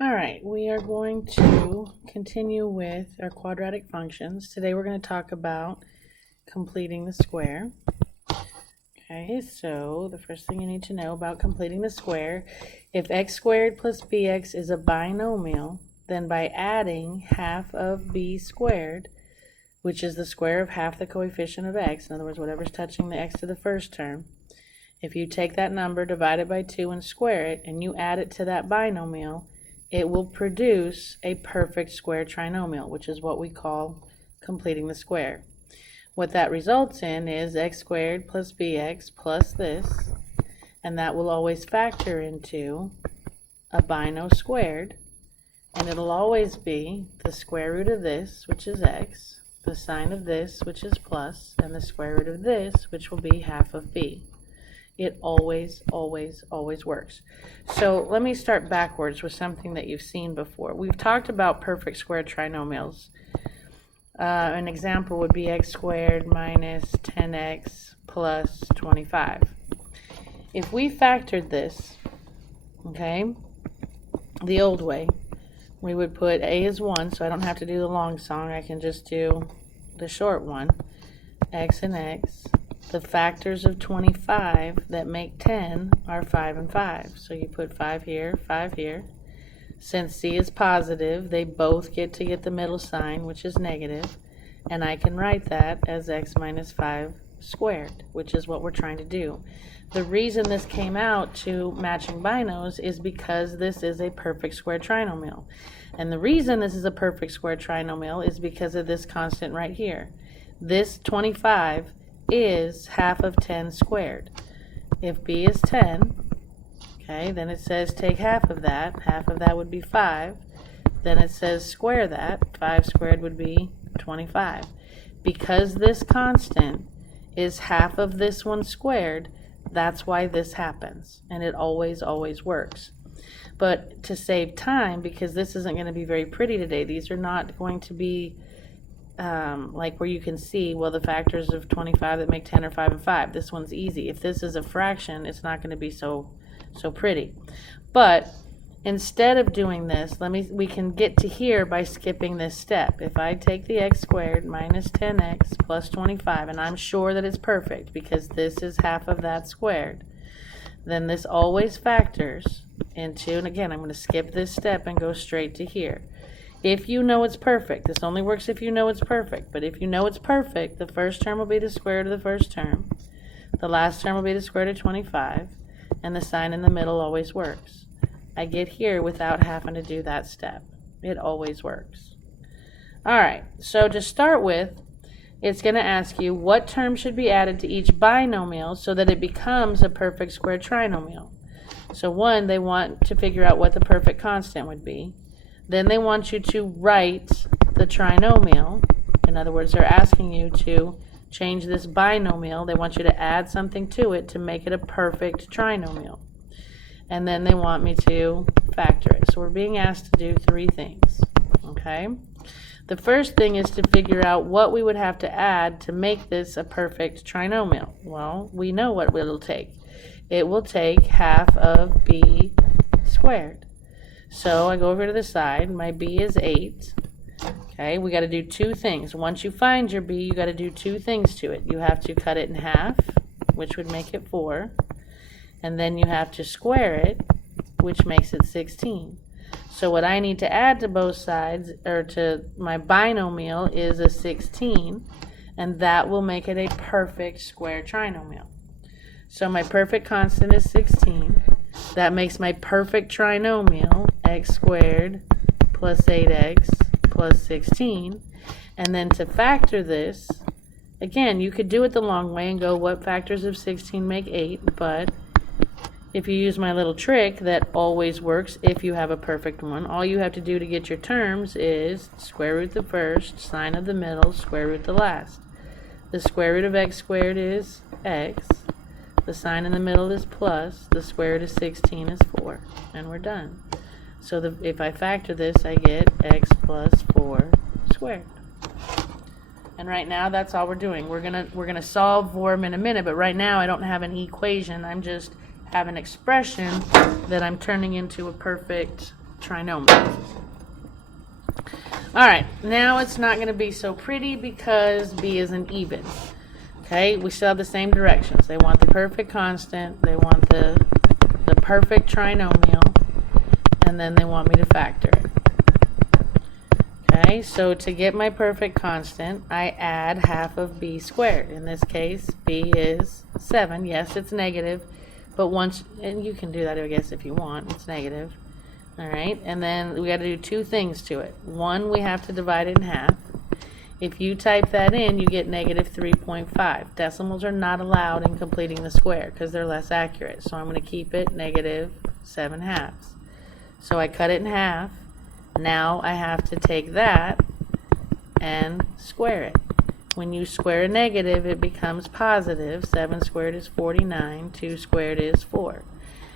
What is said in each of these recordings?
All right, we are going to continue with our quadratic functions. Today we're going to talk about completing the square. Okay, so the first thing you need to know about completing the square, if x squared plus bx is a binomial, then by adding half of b squared, which is the square of half the coefficient of x, in other words, whatever's touching the x to the first term, if you take that number, divide it by 2 and square it, and you add it to that binomial, it will produce a perfect square trinomial, which is what we call completing the square. What that results in is x squared plus bx plus this, and that will always factor into a bino squared, and it'll always be the square root of this, which is x, the sine of this, which is plus, and the square root of this, which will be half of b. It always, always, always works. So let me start backwards with something that you've seen before. We've talked about perfect square trinomials. An example would be x squared minus 10x plus 25. If we factored this, okay, the old way, we would put a as 1, so I don't have to do the long song. I can just do the short one, x and x. The factors of 25 that make 10 are 5 and 5. So you put 5 here, 5 here. Since c is positive, they both get to get the middle sign, which is negative. And I can write that as x minus 5 squared, which is what we're trying to do. The reason this came out to matching binos is because this is a perfect square trinomial. And the reason this is a perfect square trinomial is because of this constant right here. This 25 is half of 10 squared. If b is 10, okay, then it says take half of that. Half of that would be 5. Then it says square that. 5 squared would be 25. Because this constant is half of this one squared, that's why this happens. And it always, always works. But to save time, because this isn't going to be very pretty today, these are not going to be like where you can see, well, the factors of 25 that make 10 are 5 and 5. This one's easy. If this is a fraction, it's not going to be so pretty. But instead of doing this, we can get to here by skipping this step. If I take the x squared minus 10x plus 25, and I'm sure that it's perfect because this is half of that squared, then this always factors into, and again, I'm going to skip this step and go straight to here. If you know it's perfect, this only works if you know it's perfect, but if you know it's perfect, the first term will be the square root of the first term, the last term will be the square root of 25, and the sign in the middle always works. I get here without having to do that step. It always works. Alright, so to start with, it's going to ask you what term should be added to each binomial so that it becomes a perfect square trinomial. So one, they want to figure out what the perfect constant would be. Then they want you to write the trinomial. In other words, they're asking you to change this binomial. They want you to add something to it to make it a perfect trinomial. And then they want me to factor it. So we're being asked to do 3 things. Okay? The first thing is to figure out what we would have to add to make this a perfect trinomial. Well, we know what it'll take. It will take half of b squared. So I go over to the side. My b is 8. Okay, we got to do 2 things. Once you find your b, you got to do 2 things to it. You have to cut it in half, which would make it 4. And then you have to square it, which makes it 16. So what I need to add to both sides, or to my binomial, is a 16. And that will make it a perfect square trinomial. So my perfect constant is 16. That makes my perfect trinomial x squared plus 8x plus 16. And then to factor this, again, you could do it the long way and go, what factors of 16 make 8? But if you use my little trick that always works if you have a perfect one, all you have to do to get your terms is square root the first, sine of the middle, square root the last. The square root of x squared is x. The sign in the middle is plus. The square root of 16 is 4. And we're done. So if I factor this, I get x plus 4 squared. And right now, that's all we're doing. We're gonna solve for them in a minute, but right now I don't have an equation. I'm just have an expression that I'm turning into a perfect trinomials. All right, now it's not going to be so pretty because b isn't even. Okay, we still have the same directions. They want the perfect constant, they want the perfect trinomial, and then they want me to factor it. Okay, so to get my perfect constant, I add half of b squared. In this case, b is 7. Yes, it's negative, but once, and you can do that, I guess, if you want. It's negative. All right, and then we got to do two things to it. One, we have to divide it in half. If you type that in, you get negative 3.5. Decimals are not allowed in completing the square because they're less accurate. So I'm going to keep it negative 7/2. So I cut it in half. Now I have to take that and square it. When you square a negative, it becomes positive. 7 squared is 49. 2 squared is 4.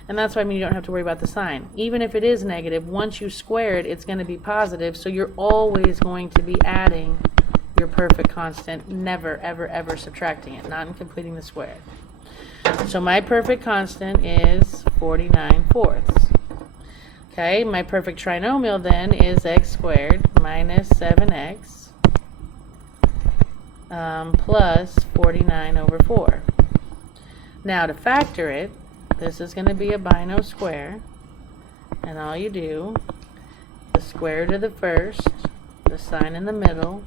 And that's why you don't have to worry about the sign. Even if it is negative, once you square it, it's going to be positive. So you're always going to be adding your perfect constant, never, ever, ever subtracting it, not in completing the square. So my perfect constant is 49/4. Okay, my perfect trinomial then is x squared minus 7x plus 49/4. Now to factor it, this is going to be a bino square, and all you do, the square root of the first, the sign in the middle,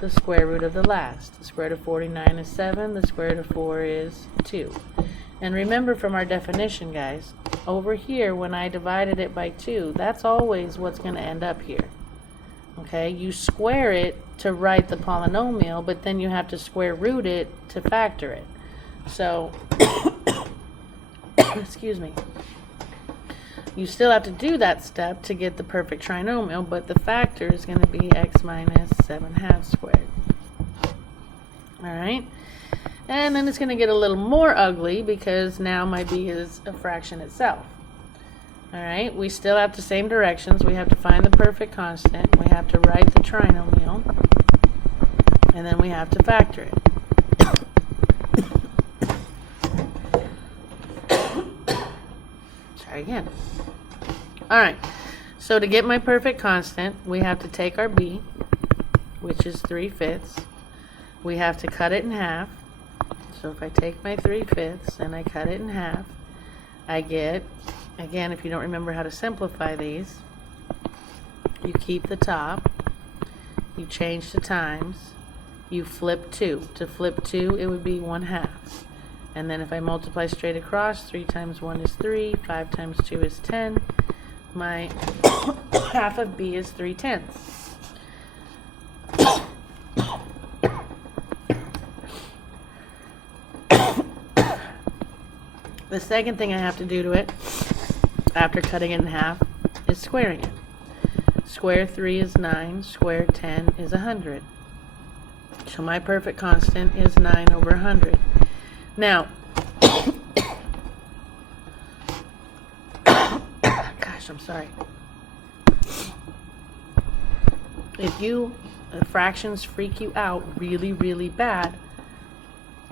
the square root of the last. The square root of 49 is 7, the square root of 4 is 2. And remember from our definition, guys, over here when I divided it by 2, that's always what's going to end up here. Okay, you square it to write the polynomial, but then you have to square root it to factor it. So, excuse me. You still have to do that step to get the perfect trinomial, but the factor is going to be x minus 7/2 squared. Alright? And then it's going to get a little more ugly because now my b is a fraction itself. Alright? We still have the same directions. We have to find the perfect constant. We have to write the trinomial. And then we have to factor it. Try again. Alright, so to get my perfect constant, we have to take our b, which is 3/5. We have to cut it in half. So if I take my 3/5 and I cut it in half, I get, again, if you don't remember how to simplify these, you keep the top, you change to times, you flip 2. To flip 2, it would be 1/2. And then if I multiply straight across, 3 times 1 is 3, 5 times 2 is 10. My half of b is 3/10. The second thing I have to do to it, after cutting it in half, is squaring it. Square 3 is 9, square 10 is 100. So my perfect constant is 9/100. Now, I'm sorry. If fractions freak you out really, really bad,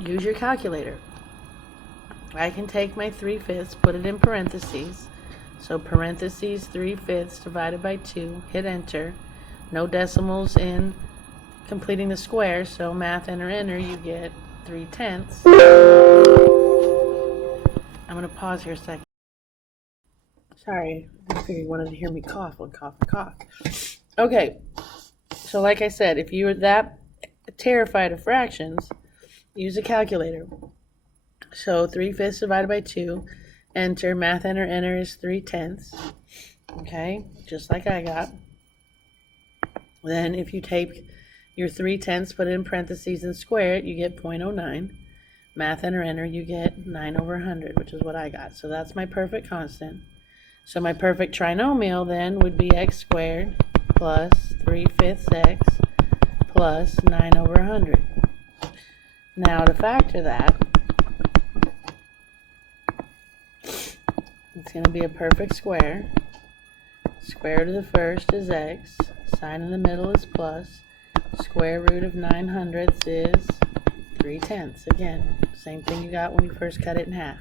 use your calculator. I can take my 3/5, put it in parentheses. So parentheses 3/5 divided by 2, hit enter. No decimals in completing the square, so math enter, you get 3/10. I'm going to pause here a second. Sorry, I figured you wanted to hear me cough and cough and cough. Okay, so like I said, if you were that terrified of fractions, use a calculator. So 3/5 divided by 2, enter, math enter is 3/10. Okay, just like I got. Then if you take your 3/10, put it in parentheses and square it, you get 0.09. Math enter, you get 9/100, which is what I got. So that's my perfect constant. So my perfect trinomial then would be x squared plus 3/5 x plus 9/100. Now to factor that, it's going to be a perfect square. Square root of the first is x, sign in the middle is plus, square root of 9/100 is 3/10. Again, same thing you got when you first cut it in half.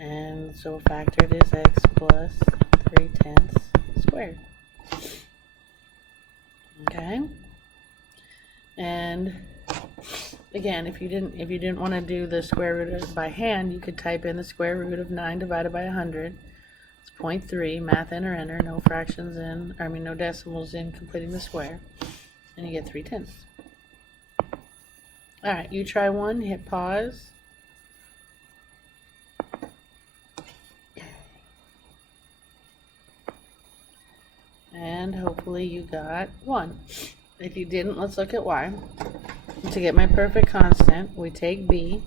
And so factored is x plus 3/10 squared. Okay, and again, if you didn't want to do the square root by hand, you could type in the square root of 9 divided by 100. It's 0.3. Math enter, no fractions in, no decimals in completing the square, and you get 3/10. All right, you try one. Hit pause. And hopefully you got 1. If you didn't, let's look at why. To get my perfect constant, we take b,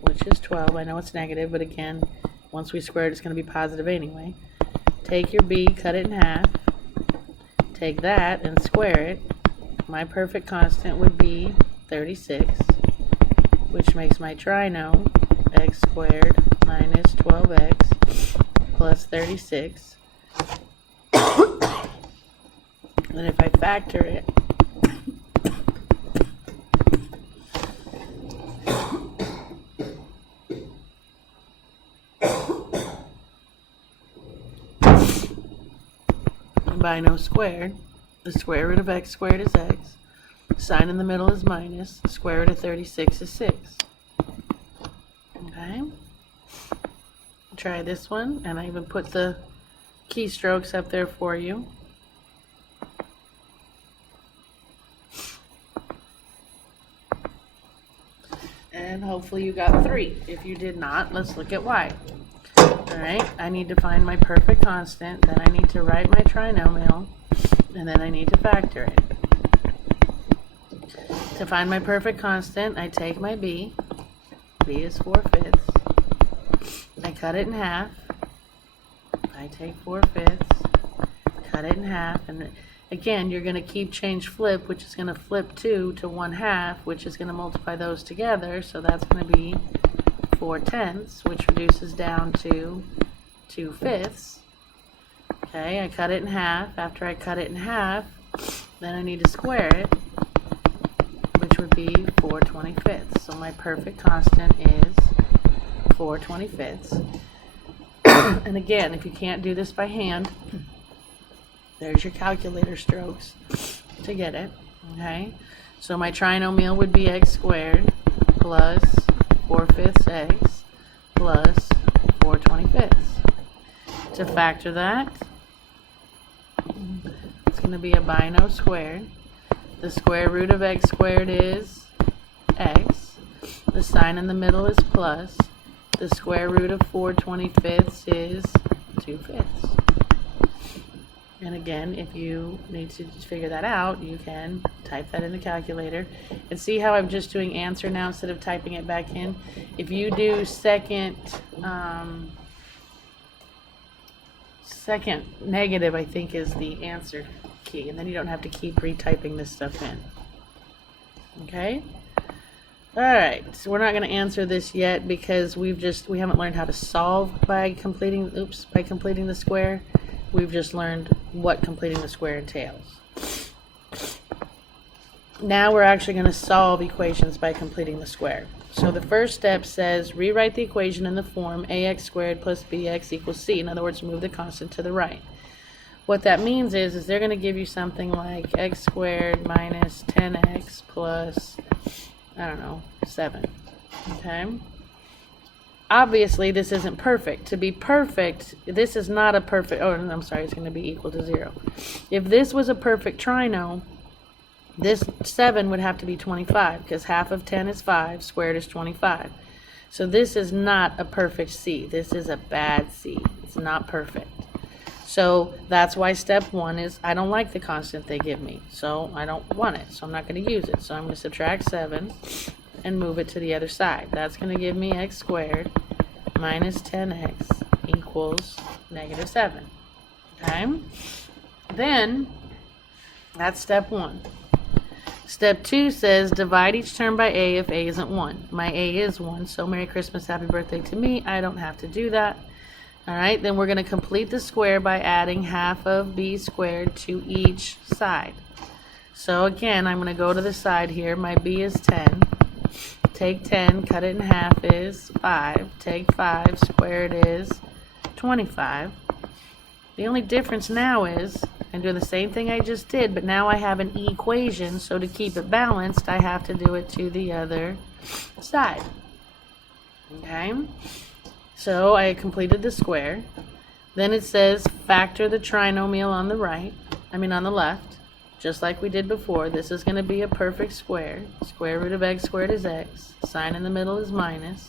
which is 12. I know it's negative, but again, once we square it, it's going to be positive anyway. Take your b, cut it in half. Take that and square it. My perfect constant would be 36, which makes my trino x squared minus 12x plus 36. And if I factor it, bino squared, the square root of x squared is x, sign in the middle is minus, the square root of 36 is 6. Okay, try this one, and I even put the keystrokes up there for you. And hopefully you got 3. If you did not, let's look at why. Alright, I need to find my perfect constant, then I need to write my trinomial, and then I need to factor it. To find my perfect constant, I take my b is 4/5, I cut it in half, I take 4/5, cut it in half, and again, you're going to keep change flip, which is going to flip 2 to 1/2, which is going to multiply those together, so that's going to be 4/10, which reduces down to 2/5. Okay, I cut it in half. After I cut it in half, then I need to square it, which would be 4/25. So my perfect constant is 4/25. And again, if you can't do this by hand, there's your calculator strokes to get it. Okay, so my trinomial would be x squared plus 4/5 x plus 4/25. To factor that, it's going to be a bino squared. The square root of x squared is x. The sign in the middle is plus. The square root of 4/25 is 2/5. And again, if you need to figure that out, you can type that in the calculator. And see how I'm just doing answer now instead of typing it back in? If you do second negative, I think is the answer key. And then you don't have to keep retyping this stuff in. Okay? Alright, so we're not going to answer this yet because we haven't learned how to solve by completing the square. We've just learned what completing the square entails. Now we're actually going to solve equations by completing the square. So the first step says rewrite the equation in the form ax squared plus bx equals c. In other words, move the constant to the right. What that means is they're going to give you something like x squared minus 10x plus, 7. Okay? Obviously, this isn't perfect. To be perfect, this is not a perfect, it's going to be equal to 0. If this was a perfect trino, this 7 would have to be 25, because half of 10 is 5, squared is 25. So this is not a perfect C. This is a bad C. It's not perfect. So that's why step 1 is I don't like the constant they give me, so I don't want it, so I'm not going to use it. So I'm going to subtract 7 and move it to the other side. That's going to give me x squared minus 10x equals negative 7. Okay? Then, that's step 1. Step 2 says divide each term by a if a isn't 1. My a is 1, so Merry Christmas, Happy Birthday to me. I don't have to do that. Alright, then we're going to complete the square by adding half of b squared to each side. So again, I'm going to go to the side here. My b is 10. Take 10, cut it in half is 5. Take 5, squared is 25. The only difference now is I'm doing the same thing I just did, but now I have an equation, so to keep it balanced, I have to do it to the other side. Okay? So I completed the square. Then it says factor the trinomial on the on the left, just like we did before. This is going to be a perfect square. Square root of x squared is x. Sign in the middle is minus.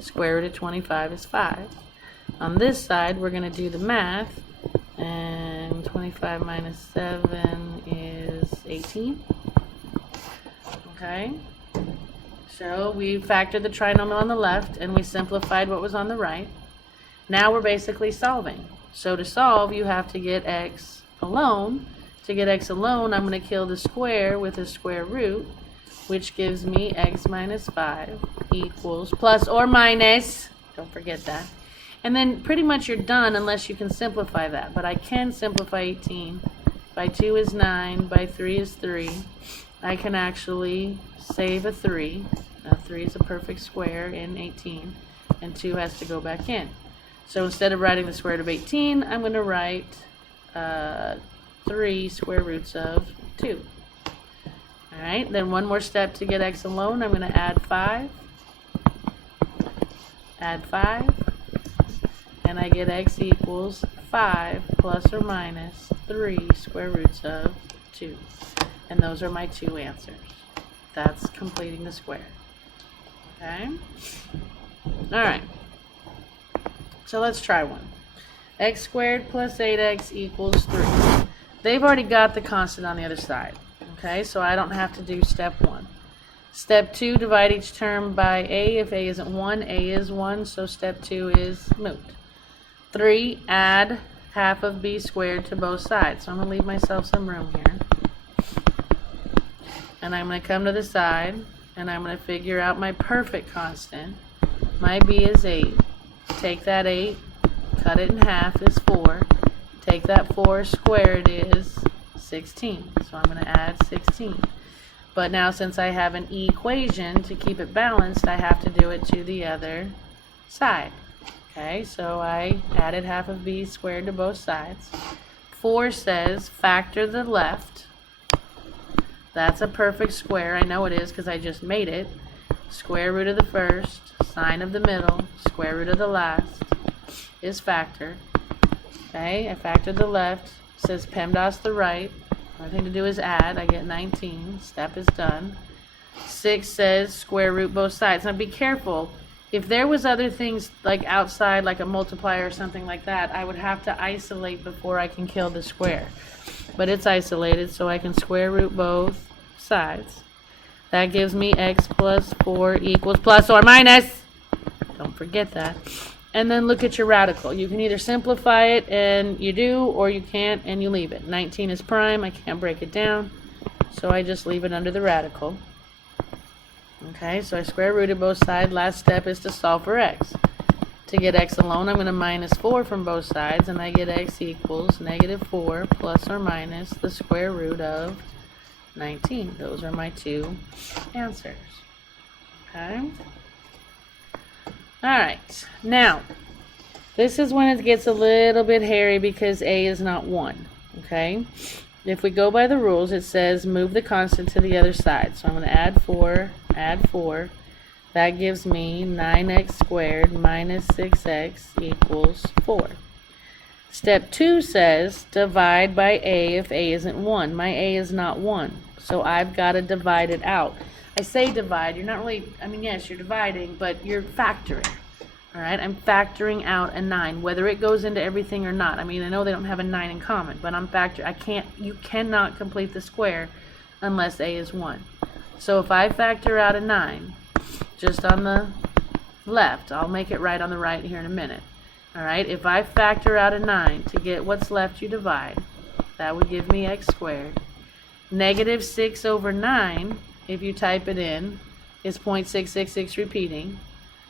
Square root of 25 is 5. On this side, we're going to do the math. And 25 minus 7 is 18. Okay? So we factored the trinomial on the left, and we simplified what was on the right. Now we're basically solving. So to solve, you have to get x alone. To get x alone, I'm going to kill the square with a square root, which gives me x minus 5 equals plus or minus, don't forget that. And then pretty much you're done unless you can simplify that. But I can simplify 18. By 2 is 9. By 3 is 3. I can actually save a 3. Now 3 is a perfect square in 18. And 2 has to go back in. So instead of writing the square root of 18, I'm going to write 3 square roots of 2. Alright, then one more step to get x alone. I'm going to add 5. Add 5. And I get x equals 5 plus or minus 3 square roots of 2. And those are my two answers. That's completing the square. Okay? Alright. So let's try one. X squared plus 8x equals 3. They've already got the constant on the other side. Okay, so I don't have to do step 1. Step 2, divide each term by a. If a isn't 1, a is 1, so step 2 is moot. 3, add half of b squared to both sides. So I'm going to leave myself some room here. And I'm going to come to the side, and I'm going to figure out my perfect constant. My b is 8. Take that 8, cut it in half is 4. Take that 4, square it is 16. So I'm going to add 16. But now since I have an equation, to keep it balanced, I have to do it to the other side. Okay, so I added half of b squared to both sides. 4 says factor the left. That's a perfect square. I know it is because I just made it. Square root of the first, sine of the middle, square root of the last is factored. Okay, I factored the left. It says PEMDAS the right. Only thing to do is add. I get 19. Step is done. 6 says square root both sides. Now be careful. If there was other things like outside, like a multiplier or something like that, I would have to isolate before I can kill the square. But it's isolated, so I can square root both sides. That gives me x plus 4 equals plus or minus. Don't forget that. And then look at your radical. You can either simplify it and you do, or you can't and you leave it. 19 is prime. I can't break it down, so I just leave it under the radical. Okay, so I square rooted both sides. Last step is to solve for x. To get x alone, I'm going to minus 4 from both sides, and I get x equals negative 4 plus or minus the square root of 19. Those are my two answers. Okay. Alright, now, this is when it gets a little bit hairy because a is not 1. Okay. If we go by the rules, it says move the constant to the other side. So I'm going to add 4, add 4. That gives me 9x squared minus 6x equals 4. Step 2 says divide by a if a isn't 1. My a is not 1, so I've got to divide it out. I say divide, you're not really, I mean, yes, you're dividing, but you're factoring. Alright, I'm factoring out a 9, whether it goes into everything or not. I mean, I know they don't have a 9 in common, but I'm factoring. You cannot complete the square unless a is 1. So if I factor out a 9, just on the left, I'll make it right on the right here in a minute. Alright, if I factor out a 9 to get what's left, you divide. That would give me x squared. Negative 6 over 9, if you type it in, is 0.666 repeating.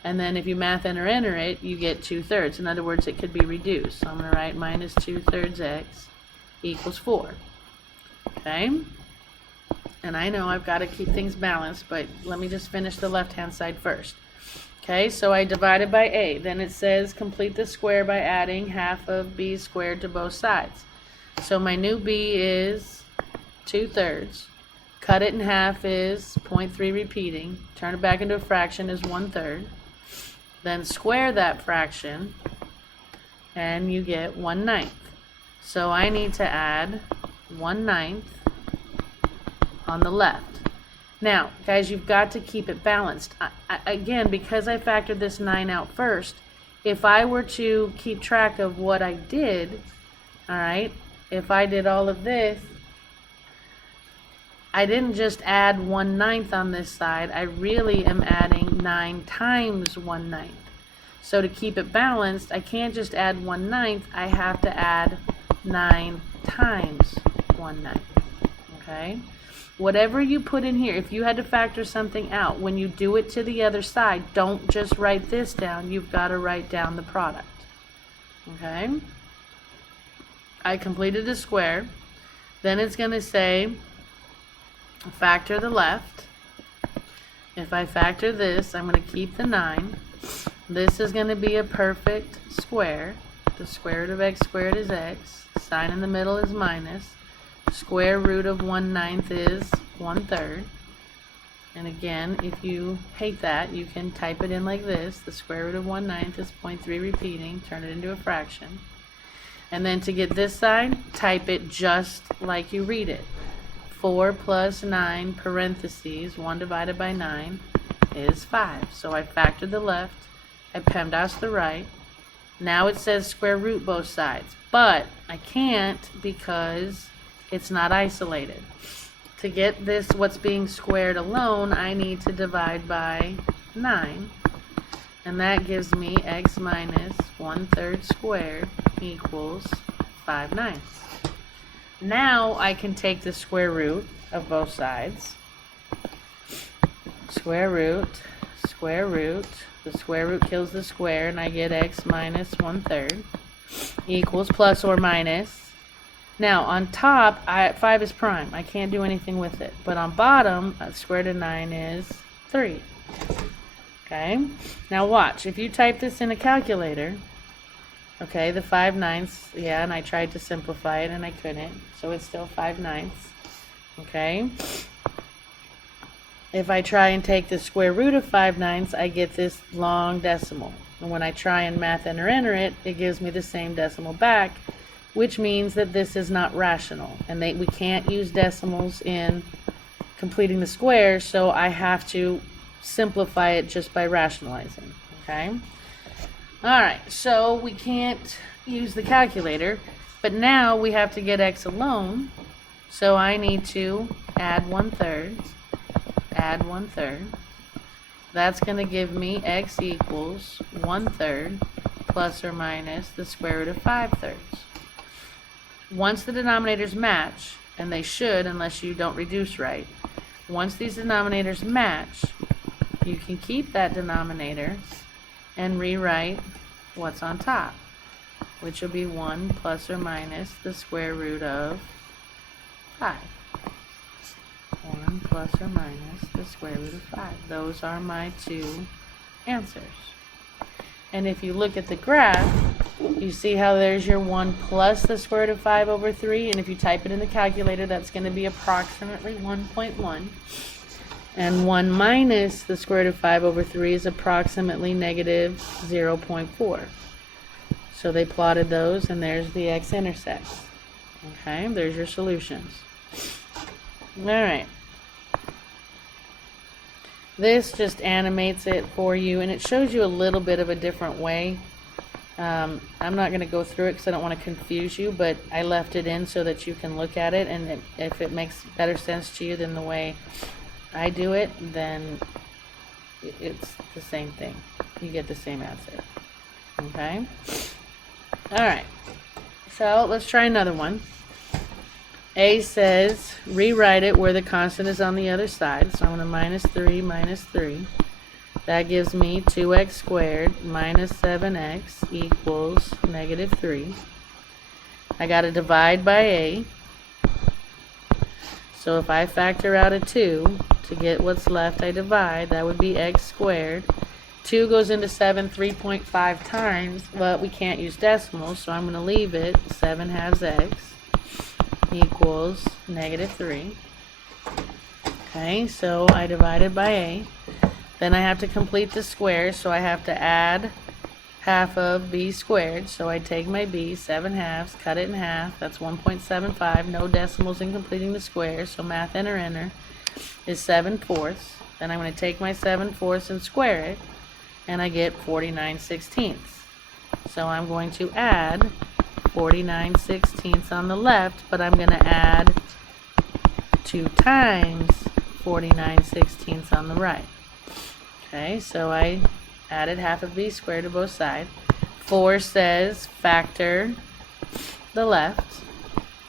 And then if you math enter it, you get 2/3. In other words, it could be reduced. So I'm going to write minus 2/3 x equals 4. Okay? And I know I've got to keep things balanced, but let me just finish the left-hand side first. Okay, so I divided by a. Then it says complete the square by adding half of b squared to both sides. So my new b is 2/3. Cut it in half is 0.3 repeating. Turn it back into a fraction is 1/3. Then square that fraction and you get 1/9. So I need to add 1/9 on the left. Now, guys, you've got to keep it balanced. Again, because I factored this 9 out first, if I were to keep track of what I did, all right, if I did all of this, I didn't just add 1/9 on this side. I really am adding 9 times 1/9. So to keep it balanced, I can't just add 1/9. I have to add 9 times 1/9. Okay? Whatever you put in here, if you had to factor something out, when you do it to the other side, don't just write this down. You've got to write down the product. Okay? I completed the square. Then it's going to say factor the left. If I factor this, I'm going to keep the 9. This is going to be a perfect square. The square root of x squared is x. Sign in the middle is minus. Square root of 1/9 is 1/3. And again, if you hate that, you can type it in like this. The square root of 1/9 is 0.3 repeating. Turn it into a fraction. And then to get this side, type it just like you read it. 4 plus 9 parentheses 1 divided by 9 is 5. So I factored the left. I PEMDAS the right. Now it says square root both sides. But I can't because it's not isolated. To get this, what's being squared alone, I need to divide by 9. And that gives me x minus 1/3 squared equals 5/9. Now I can take the square root of both sides. Square root, square root. The square root kills the square, and I get x minus 1/3 equals plus or minus. Now on top, 5 is prime. I can't do anything with it. But on bottom, square root of 9 is 3. Okay? Now watch. If you type this in a calculator, okay, the 5/9, yeah, and I tried to simplify it and I couldn't. So it's still 5/9. Okay? If I try and take the square root of 5/9, I get this long decimal. And when I try and math enter it, it gives me the same decimal back, which means that this is not rational. And we can't use decimals in completing the square, so I have to simplify it just by rationalizing. Okay? Alright, so we can't use the calculator, but now we have to get x alone, so I need to add 1/3. Add 1/3. That's going to give me x equals 1/3 plus or minus the square root of 5/3. Once the denominators match, and they should unless you don't reduce right, once these denominators match, you can keep that denominator and rewrite what's on top, which will be 1 plus or minus the square root of 5. 1 plus or minus the square root of 5. Those are my two answers. And if you look at the graph, you see how there's your 1 plus the square root of 5 over 3, and if you type it in the calculator, that's going to be approximately 1.1. And 1 minus the square root of 5 over 3 is approximately negative 0.4. So they plotted those, and there's the x-intercepts. Okay, there's your solutions. Alright. This just animates it for you, and it shows you a little bit of a different way. I'm not going to go through it because I don't want to confuse you, but I left it in so that you can look at it, and if it makes better sense to you than the way I do it, then it's the same thing. You get the same answer. Okay? Alright. So let's try another one. A says, rewrite it where the constant is on the other side. So I'm going to minus 3 minus 3. That gives me 2x squared minus 7x equals negative 3. I got to divide by a. So if I factor out a 2 to get what's left, I divide. That would be x squared 2 goes into 7 3.5 times, but we can't use decimals, so I'm going to leave it. 7 halves x equals -3. Okay, so I divided by a. Then I have to complete the square, so I have to add half of b squared. So I take my b, 7 halves, cut it in half. That's 1.75. No decimals in completing the square, so math enter is 7/4. Then I'm going to take my 7/4 and square it, and I get 49/16. So I'm going to add 49/16 on the left, but I'm going to add 2 times 49/16 on the right. Okay, so I added half of b squared to both sides. 4 says factor the left,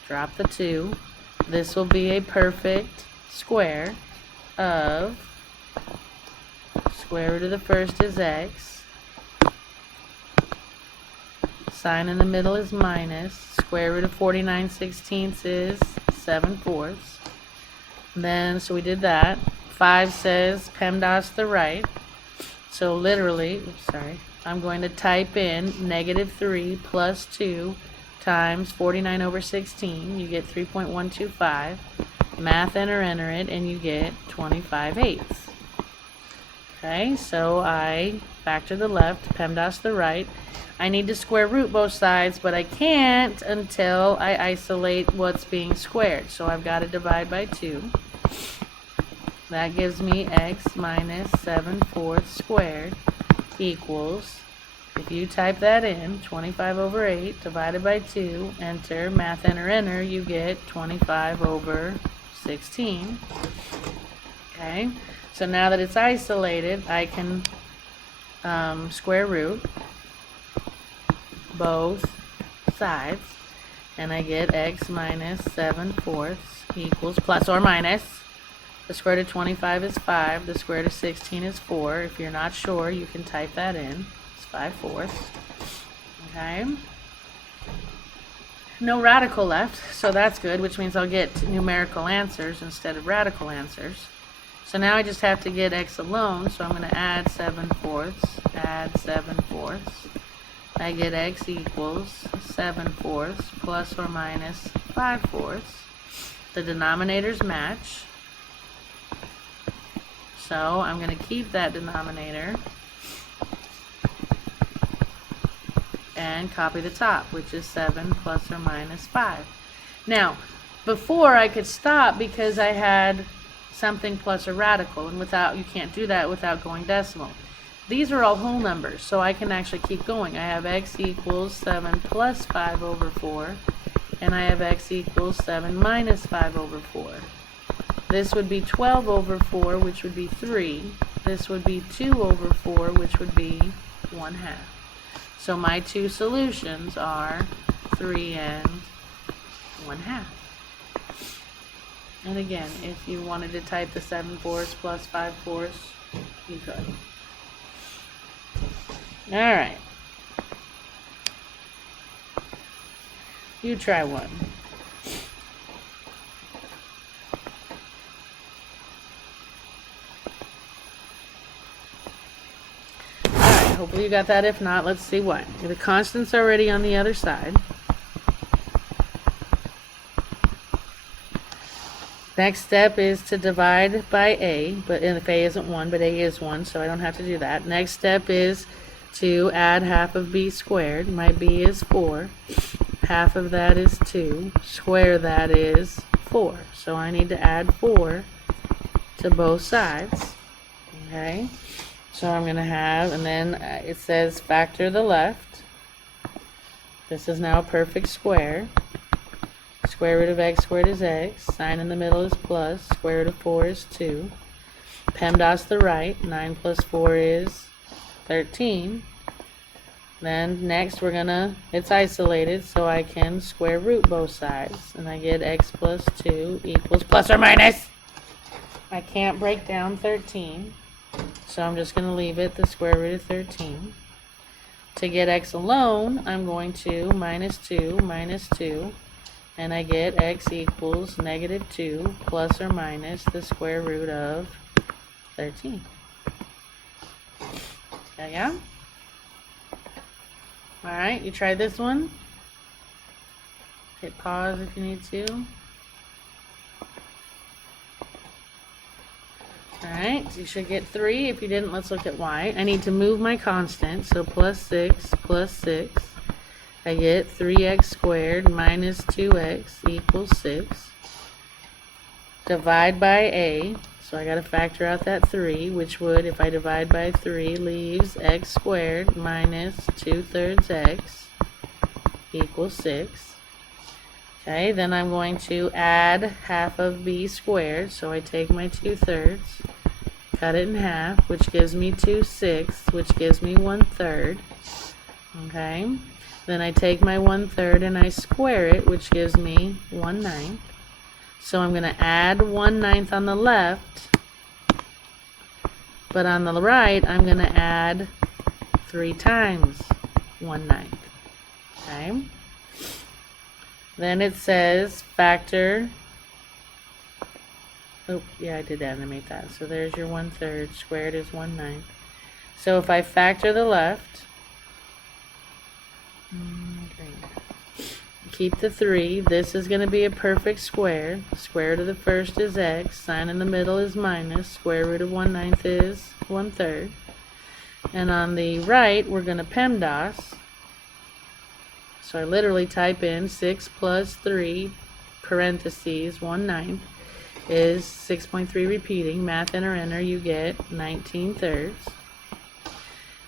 drop the 2. This will be a perfect square of square root of the first is x, sign in the middle is minus, square root of 49/16 is 7/4. Then, so we did that. 5 says PEMDAS the right. So literally, I'm going to type in -3 plus 2 times 49/16. You get 3.125. Math enter it, and you get 25/8. Okay, so I factor the left, PEMDAS the right. I need to square root both sides, but I can't until I isolate what's being squared. So I've got to divide by 2. That gives me x minus 7/4 squared equals, if you type that in, 25/8 divided by 2, enter, math enter, you get 25/16. Okay, so now that it's isolated, I can square root both sides, and I get x minus 7/4 equals, plus or minus, the square root of 25 is 5, the square root of 16 is 4. If you're not sure, you can type that in. It's 5/4. Okay. No radical left, so that's good, which means I'll get numerical answers instead of radical answers. So now I just have to get x alone, so I'm going to add 7/4, add 7/4. I get x equals 7/4 plus or minus 5/4. The denominators match. So I'm going to keep that denominator and copy the top, which is 7 plus or minus 5. Now, before I could stop because I had something plus a radical, and you can't do that without going decimal. These are all whole numbers, so I can actually keep going. I have x equals 7 plus 5/4, and I have x equals 7 minus 5/4. This would be 12/4, which would be 3. This would be 2/4, which would be 1/2. So my two solutions are 3 and 1/2. And again, if you wanted to type the 7/4 plus 5/4, you could. Alright. You try one. Hopefully you got that. If not, let's see what. The constant's already on the other side. Next step is to divide by a, but if a isn't 1, but a is 1, so I don't have to do that. Next step is to add half of b squared. My b is 4. Half of that is 2. Square that is 4. So I need to add 4 to both sides. Okay? So I'm going to have, and then it says factor the left. This is now a perfect square. Square root of x squared is x. Sign in the middle is plus. Square root of 4 is 2. PEMDAS the right. 9 plus 4 is 13. Then next we're going to, it's isolated, so I can square root both sides. And I get x plus 2 equals plus or minus. I can't break down 13. So I'm just going to leave it the square root of 13. To get x alone, I'm going to minus 2, and I get x equals -2 plus or minus the square root of 13. Yeah? Alright, you try this one. Hit pause if you need to. Alright, so you should get 3. If you didn't, let's look at y. I need to move my constant, so plus 6 plus 6. I get 3x squared minus 2x equals 6. Divide by a, so I got to factor out that 3, which would, if I divide by 3, leaves x squared minus 2/3 x equals 6. Okay, then I'm going to add half of b squared, so I take my 2/3, cut it in half, which gives me 2/6, which gives me 1/3. Okay, then I take my 1/3 and I square it, which gives me 1/9. So I'm going to add 1/9 on the left, but on the right I'm going to add 3 times 1/9. Okay. Then it says factor. Oh, yeah, I did animate that. So there's your 1/3. Squared is 1/9. So if I factor the left, keep the 3. This is going to be a perfect square. Square root of the first is x. Sign in the middle is minus. Square root of 1/9 is 1/3. And on the right, we're going to PEMDAS. So I literally type in 6 plus 3 parentheses 1/9 is 6.3 repeating. Math enter, you get 19/3.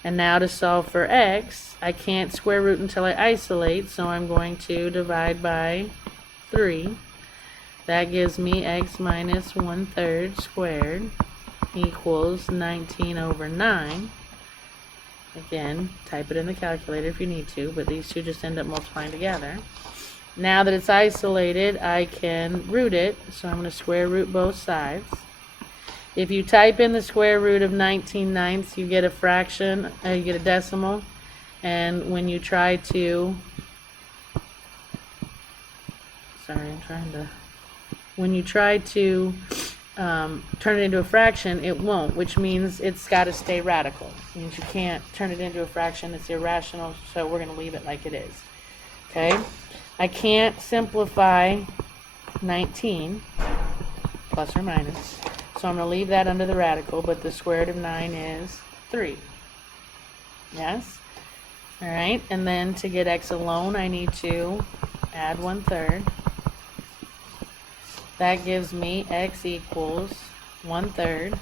And now to solve for x, I can't square root until I isolate, so I'm going to divide by 3. That gives me x minus 1/3 squared equals 19/9. Again, type it in the calculator if you need to, but these two just end up multiplying together. Now that it's isolated, I can root it, so I'm going to square root both sides. If you type in the square root of 19/9, you get a fraction, you get a decimal, and when you try to, when you try to turn it into a fraction, it won't, which means it's got to stay radical. It means you can't turn it into a fraction, it's irrational, so we're going to leave it like it is. Okay? I can't simplify 19, plus or minus. So I'm going to leave that under the radical, but the square root of 9 is 3. Yes? Alright, and then to get x alone, I need to add 1/3. That gives me x equals 1/3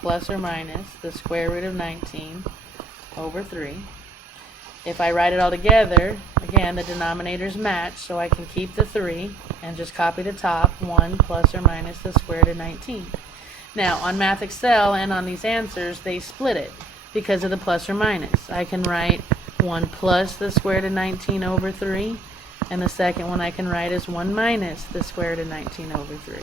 plus or minus the square root of 19 over 3. If I write it all together, again, the denominators match, so I can keep the 3 and just copy the top, 1 plus or minus the square root of 19. Now, on Math Excel and on these answers, they split it because of the plus or minus. I can write 1 plus the square root of 19 over 3, and the second one I can write is 1 minus the square root of 19 over 3.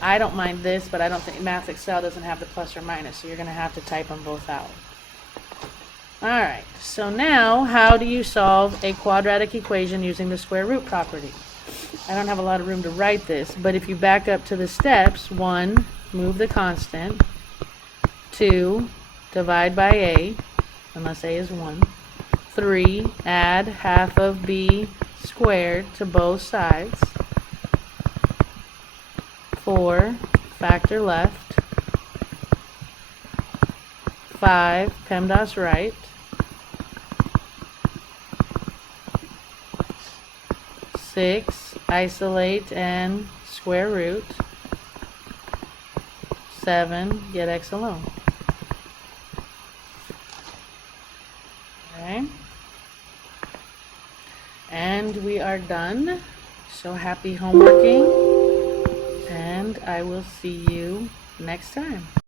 I don't mind this, but I don't think Math Excel doesn't have the plus or minus, so you're going to have to type them both out. Alright, so now how do you solve a quadratic equation using the square root property? I don't have a lot of room to write this, but if you back up to the steps, 1, move the constant, 2, divide by a, unless a is 1, 3, add half of b squared to both sides, 4, factor left, 5, PEMDAS right, 6, isolate and square root, 7, get x alone. Okay. And we are done. So happy homeworking, and I will see you next time.